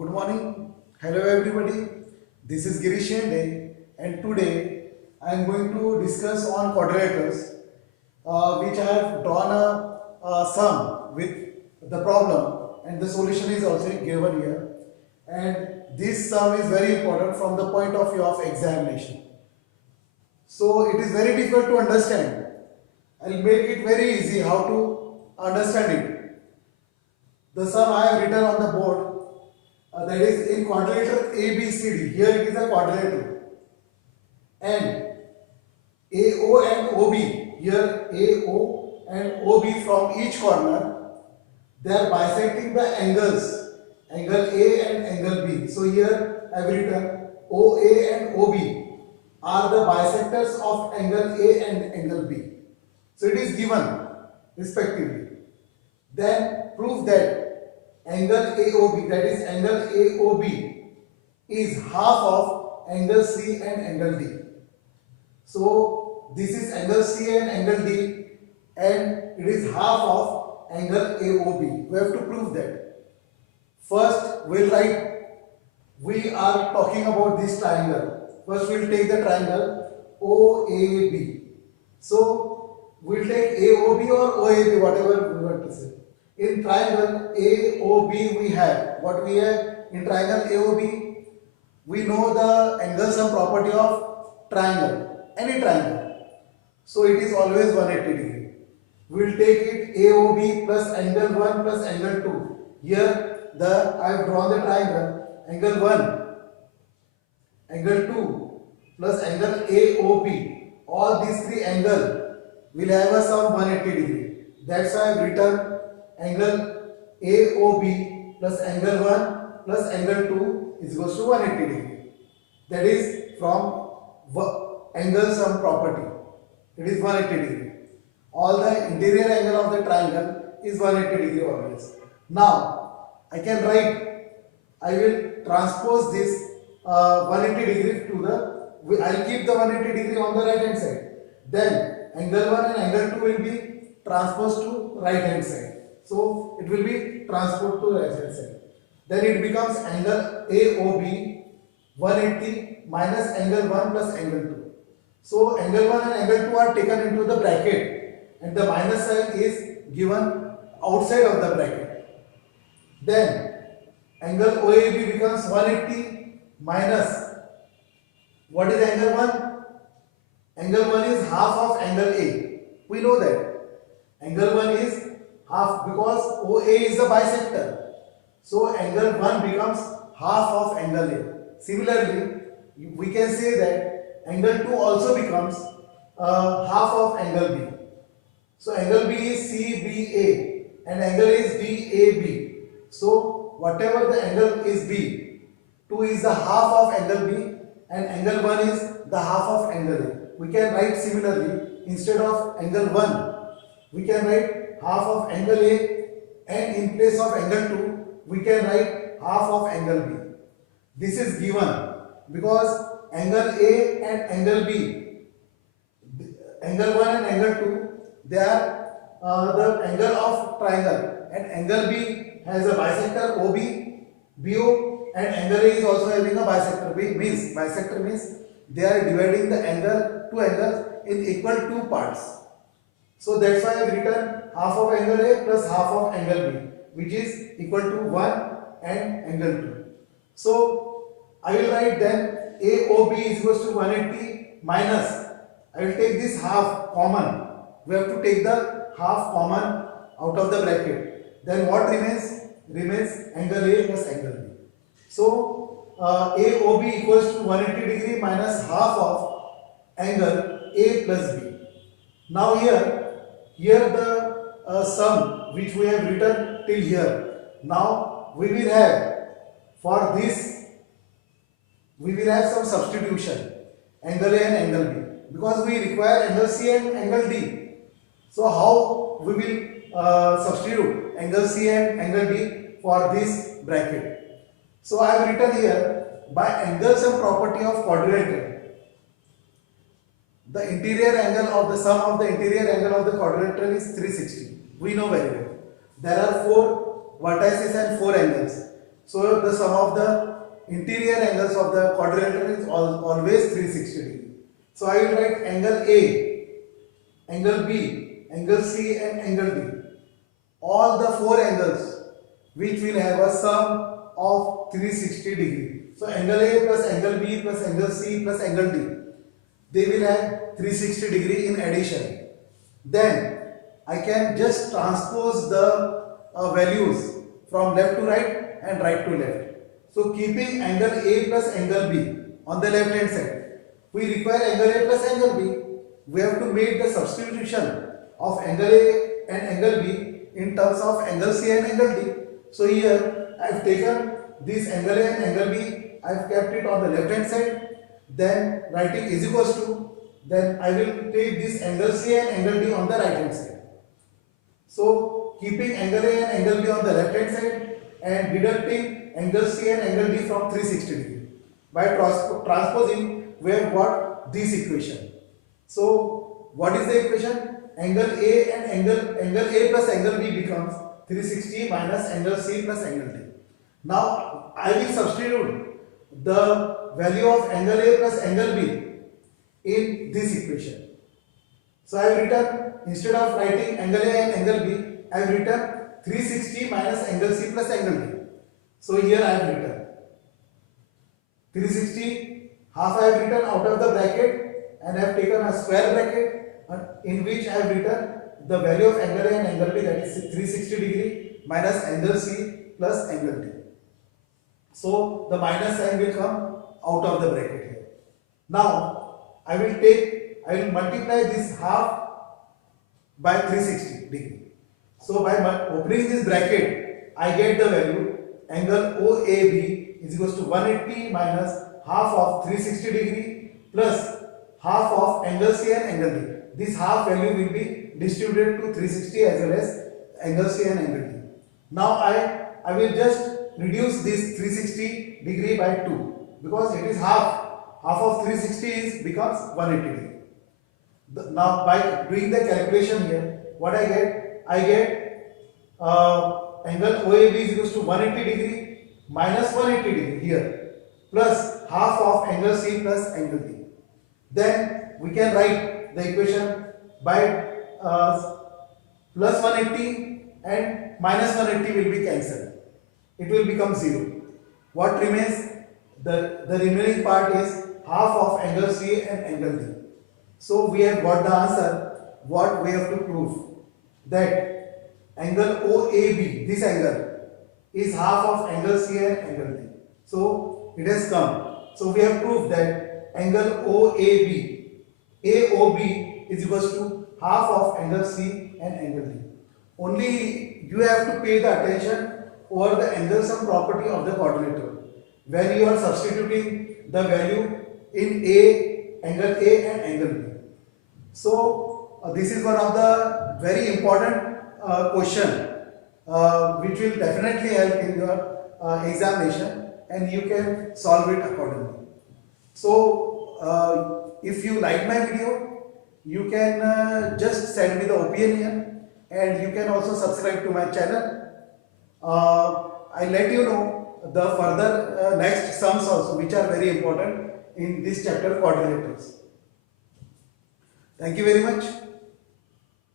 Good morning. Hello everybody. This is Girish Shende and today I am going to discuss on quadrilaters which I have drawn a sum with the problem and the solution is also given here, and this sum is very important from the point of view of examination. So it is very difficult to understand. I will make it very easy how to understand it. The sum I have written on the board, that is in quadrilateral ABCD. Here it is a quadrilateral, and AO and OB, here AO and OB from each corner, they are bisecting the angles, angle A and angle B. So here I have written OA and OB are the bisectors of angle A and angle B. So it is given respectively. Then prove that angle AOB, that is angle AOB, is half of angle C and angle D. So this is angle C and angle D, and it is half of angle AOB. We have to prove that. First we'll write, we are talking about this triangle. First we'll take the triangle OAB. So we'll take AOB or OAB, whatever we want to say. In triangle AOB we have, what we have in triangle AOB? We know the angle sum property of triangle, any triangle. So it is always 180 degree. We will take it AOB plus angle 1 plus angle 2. Here I have drawn the triangle angle 1, angle 2 plus angle AOB. All these three angles will have a sum 180 degree. That's why I have written angle AOB plus angle 1 plus angle 2 is equals to 180 degree. That is from angle sum property. It is 180 degree. All the interior angle of the triangle is 180 degree always. Now I can write, I will transpose this 180 degree to the, I will keep the 180 degree on the right hand side. Then angle 1 and angle 2 will be transposed to right hand side. So it will be transposed to right hand side. Then it becomes angle AOB 180 minus angle 1 plus angle 2. So angle 1 and angle 2 are taken into the bracket and the minus sign is given outside of the bracket. Then angle OAB becomes 180 minus, what is angle 1? Angle 1 is half of angle A. We know that. Angle 1 is half because OA is the bisector. So angle 1 becomes half of angle A. Similarly, we can say that angle 2 also becomes half of angle B. So angle B is CBA and angle is DAB. So whatever the angle is B, 2 is the half of angle B and angle 1 is the half of angle A. We can write similarly, instead of angle 1, we can write half of angle A, and in place of angle 2, we can write half of angle B. This is given because angle A and angle B, angle 1 and angle 2, they are the angle of triangle, and angle B has a bisector OB, BO, and angle A is also having a bisector. Bisector means they are dividing the angle, two angles in equal two parts. So that's why I have written half of angle A plus half of angle B, which is equal to 1 and angle 2. So I will write then AOB is equals to 180 minus, I will take this half common. We have to take the half common out of the bracket. Then what remains? Remains angle A plus angle B. So AOB equals to 180 degree minus half of angle A plus B. Now here the sum which we have written till here. Now we will have, for this we will have some substitution, angle A and angle B, because we require angle C and angle D. So how we will substitute angle C and angle D for this bracket? So I have written here, by angle sum property of quadrilateral, the interior angle of the sum of the interior angle of the quadrilateral is 360. We know very well. There are 4 vertices and 4 angles. So the sum of the interior angles of the quadrilateral is always 360 degree. So I will write angle A, angle B, angle C and angle D. All the four angles which will have a sum of 360 degree. So angle A plus angle B plus angle C plus angle D, they will have 360 degree in addition. Then I can just transpose the values from left to right and right to left. So keeping angle A plus angle B on the left hand side, we require angle A plus angle B. We have to make the substitution of angle A and angle B in terms of angle C and angle D. So here I have taken this angle A and angle B, I have kept it on the left hand side. Then writing is equals to, then I will take this angle C and angle D on the right hand side. So keeping angle A and angle B on the left hand side and deducting angle C and angle D from 360 degree. By transposing, we have got this equation. So what is the equation? Angle A and angle A plus angle B becomes 360 minus angle C plus angle D. Now I will substitute the value of angle A plus angle B in this equation. So I have written, instead of writing angle A and angle B, I have written 360 minus angle C plus angle D. So here I have written 360, half I have written out of the bracket and I have taken a square bracket in which I have written the value of angle A and angle B, that is 360 degree minus angle C plus angle D. So the minus sign will come out of the bracket here. Now I will multiply this half by 360 degree. So by opening this bracket, I get the value angle OAB is equals to 180 minus half of 360 degree plus half of angle C and angle D. This half value will be distributed to 360 as well as angle C and angle D. Now I will just reduce this 360 degree by 2 because it is half of 360 is becomes 180 degree. Now by doing the calculation here, what I get angle OAB is equals to 180 degree minus 180 degree here plus half of angle C plus angle D. Then we can write the equation by plus 180 and minus 180 will be cancelled. It will become 0. What remains? The remaining part is half of angle C and angle D. So we have got the answer. What we have to prove? That angle OAB, this angle, is half of angle C and angle D. So it has come. So we have proved that angle OAB, AOB is equals to half of angle C and angle D. Only you have to pay the attention over the angle sum property of the quadrilateral when you are substituting the value in angle A and angle B. So this is one of the very important question which will definitely help in your examination and you can solve it accordingly. So if you like my video, you can just send me the opinion and you can also subscribe to my channel. I'll let you know the further next sums also which are very important in this chapter, quadrilaterals. Thank you very much.